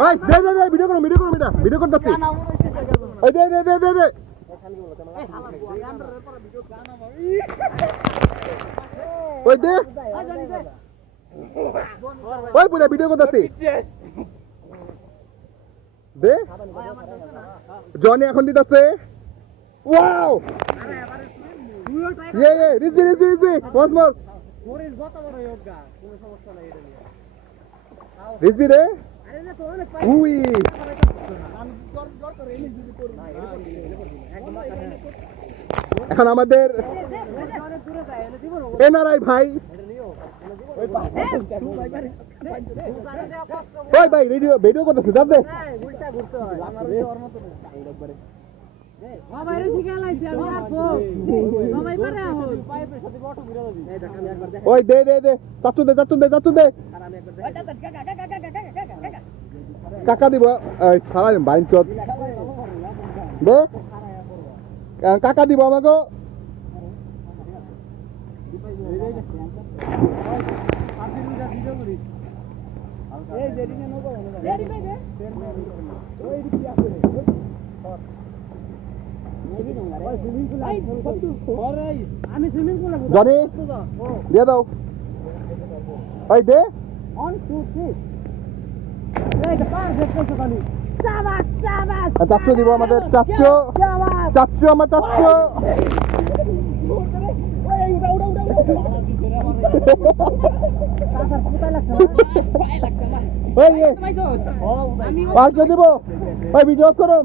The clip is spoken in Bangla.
ওই দে ভিডিও করো ভিডিও করতেছি ওই দে ওই দে ওই বুঝা ভিডিও করতেছি দে জনি এখন দিতেছে wow Rizvi once more Rizvi রে উই এখন আমাদের এনআরআই ভাই ওই ভাই ভিডিও করতেছে যাবে ওই দে চাচু দে কাকা দিব সারা বাইন চোদ দে কাকা দিব আমাকে জনি দিয়ে দাও ওই দে চাচ্চু দিব আমাদের চাচ্চু আমার চাচ্চু আর কে দিব ওই ভিডিও করুন